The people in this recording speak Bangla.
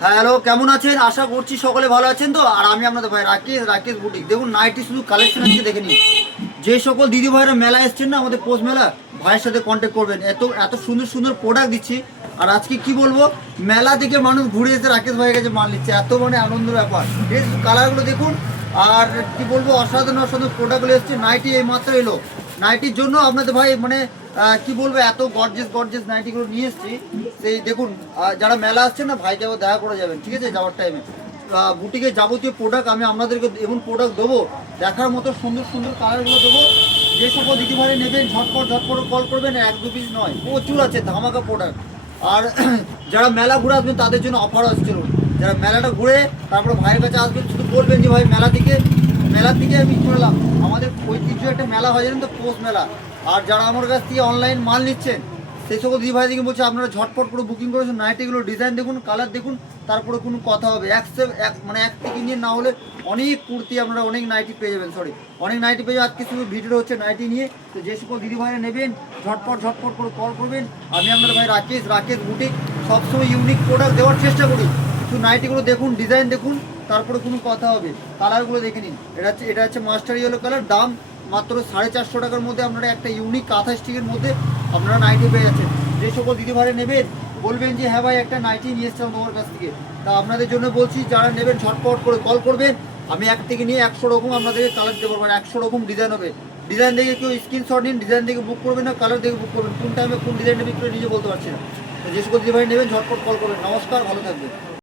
হ্যাঁ হ্যালো, কেমন আছেন? আশা করছি সকলে ভালো আছেন। তো আর আমি আপনাদের ভাই রাকেশ বুটিক। দেখুন নাইটি শুধু কালেকশন আজকে দেখে নিন। যে সকল দিদি ভাইরা মেলা এসছেন না, আমাদের পোস্ট মেলা, ভাইয়ের সাথে কন্ট্যাক্ট করবেন। এত এত সুন্দর সুন্দর প্রোডাক্ট দিচ্ছি। আর আজকে কি বলবো, মেলা থেকে মানুষ ঘুরে এসে রাকেশ ভাইয়ের কাছে মাল নিচ্ছে, এত মানে আনন্দের ব্যাপার। ঠিক আছে, কালারগুলো দেখুন। আর কি বলবো, অসাধারণ অসাধারণ প্রোডাক্টগুলো এসছে। নাইটি এই মাত্র এলো, নাইটির জন্য আপনাদের ভাই মানে কি বলবো, এত গর্জেস গর্জেস নাইটিগুলো নিয়ে এসেছি। সেই দেখুন, যারা মেলা আসছে না, ভাই যাবো দেখা করে যাবেন, ঠিক আছে? যাওয়ার টাইমে বুটিকে যাবতীয় প্রোডাক্ট আমি আপনাদেরকে এমন প্রোডাক্ট দেবো, দেখার মতো সুন্দর সুন্দর কালারগুলো দেবো। যে সকল দিদিভাই নেবেন ঝটপট ঝটপট কল করবেন, এক দু পিস নয়, প্রচুর আছে ধামাকা প্রোডাক্ট। আর যারা মেলা ঘুরে আসবেন তাদের জন্য অফারও আসছিল। যারা মেলাটা ঘুরে তারপরে ভাইয়ের কাছে আসবেন, শুধু বলবেন যে ভাই মেলার দিকে আমি চলে এলাম। আমাদের ঐতিহ্য একটা মেলা হয় জানেন তো, পৌষ মেলা। আর যারা আমার কাছ থেকে অনলাইন মাল নিচ্ছেন, সেই সকল দিদি ভাই দিকে বলছে আপনারা ঝটপট করে বুকিং করেছেন। নাইটিগুলো ডিজাইন দেখুন, কালার দেখুন, তারপরে কোনো কথা হবে। এক থেকে নিয়ে না হলে অনেক কুর্তি আপনারা, অনেক নাইটি পেয়ে যাবেন। অনেক নাইটি পেয়ে যাবেন। আজকে শুধু ভিডিও হচ্ছে নাইটি নিয়ে। তো যে সকল দিদি ভাইরা নেবেন ঝটপট ঝটপট করে কল করবেন। আমি আপনাদের ভাই রাকেশ বুটিক সবসময় ইউনিক প্রোডাক্ট দেওয়ার চেষ্টা করি। শুধু নাইটিগুলো দেখুন, ডিজাইন দেখুন, তারপরে কোনো কথা হবে। কালারগুলো দেখে নিন। এটা হচ্ছে মাস্টার ইয়েলো কালার। দাম মাত্র 450 টাকার মধ্যে আপনারা একটা ইউনিক কাঁথা স্টিকের মধ্যে আপনারা নাইটি পেয়ে যাচ্ছেন। যে সকল দিদি ভাইরা নেবেন বলবেন যে হ্যাঁ ভাই একটা নাইটি নিয়ে এসছিলাম তোমার কাছ থেকে। তা আপনাদের জন্য বলছি, যারা নেবেন ঝটপট করে কল করবেন। আমি এক থেকে নিয়ে 100 রকম আপনাদেরকে কালার দেবো, মানে 100 রকম ডিজাইন হবে। ডিজাইন দেখে কেউ স্ক্রিনশট নিন, ডিজাইন দেখে বুক করবেন না, কালার দেখে বুক করবেন। কোন টাইমে কোন ডিজাইনটা বিক্রি করে নিজে বলতে পারছি না। তো যে সকল দিদি ভাই নেবেন ঝটপট কল করবেন। নমস্কার, ভালো থাকবেন।